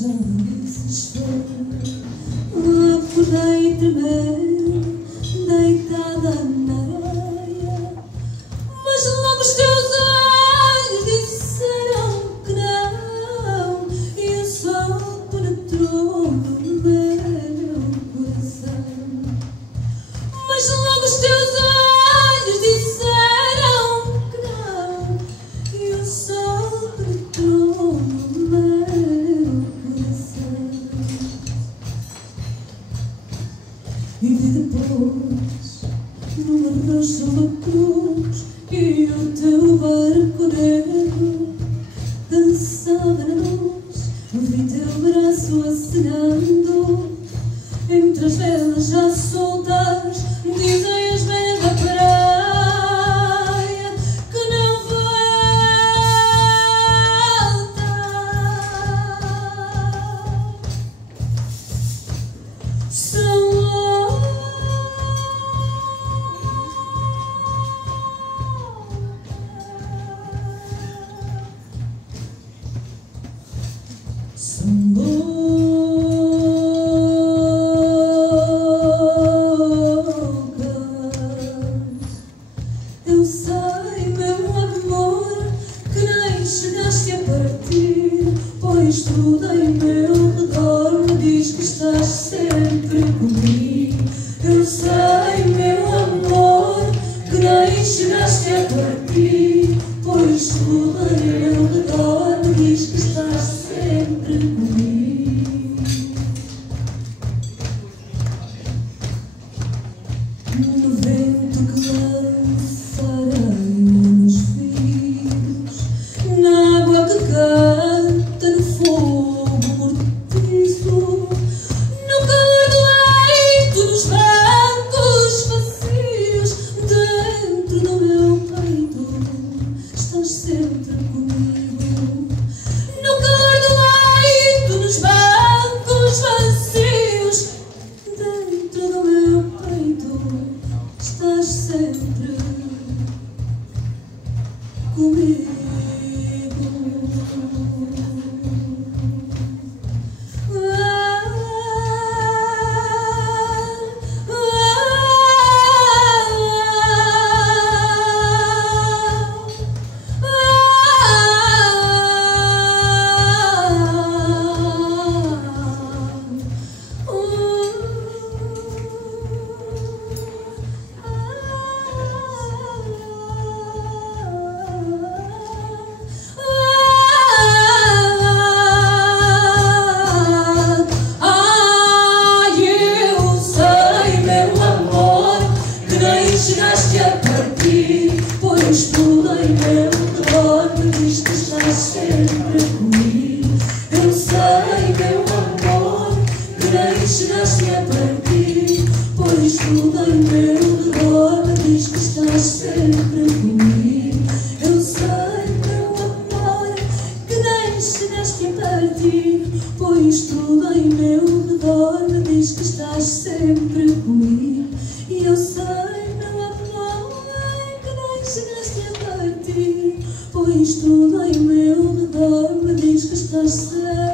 já desespero. Acordei tremendo, deitada na areia, mas logo os teus olhos disseram que não, e o sol penetrou no meu coração. Mas logo os teus olhos disseram que não, e o sol penetrou no meu coração. E vi depois, numa rocha uma cruz, e o teu barco negro dançava na luz. Vi teu braço acenando entre as velas já soltas. Dizem as velhas da praia que não volta. São eu sei, meu amor, que nem chegaste a partir, pois tudo em meu redor me diz que estás sempre comigo. Eu sei, meu amor, que nem chegaste a partir, pois tudo em meu redor me diz que estás sempre comigo. No vento que lança areia nos fios, na água que canta no fogo mortiço, no calor do leito, nos bancos vazios, dentro do meu peito, estás sempre comigo. No calor do leito, nos bancos vazios, dentro do meu peito, estás sempre comigo. Chegaste a partir, pois tudo em meu redor me diz que estás sempre comigo. Eu sei, meu amor, que nem chegaste a partir, pois tudo em meu redor me diz que estás sempre comigo. Eu sei, meu amor, que nem chegaste a partir, pois tudo em meu redor me diz que estás sempre comigo. E eu sei, chegaste a partir, pois tudo em meu redor me diz que estás sempre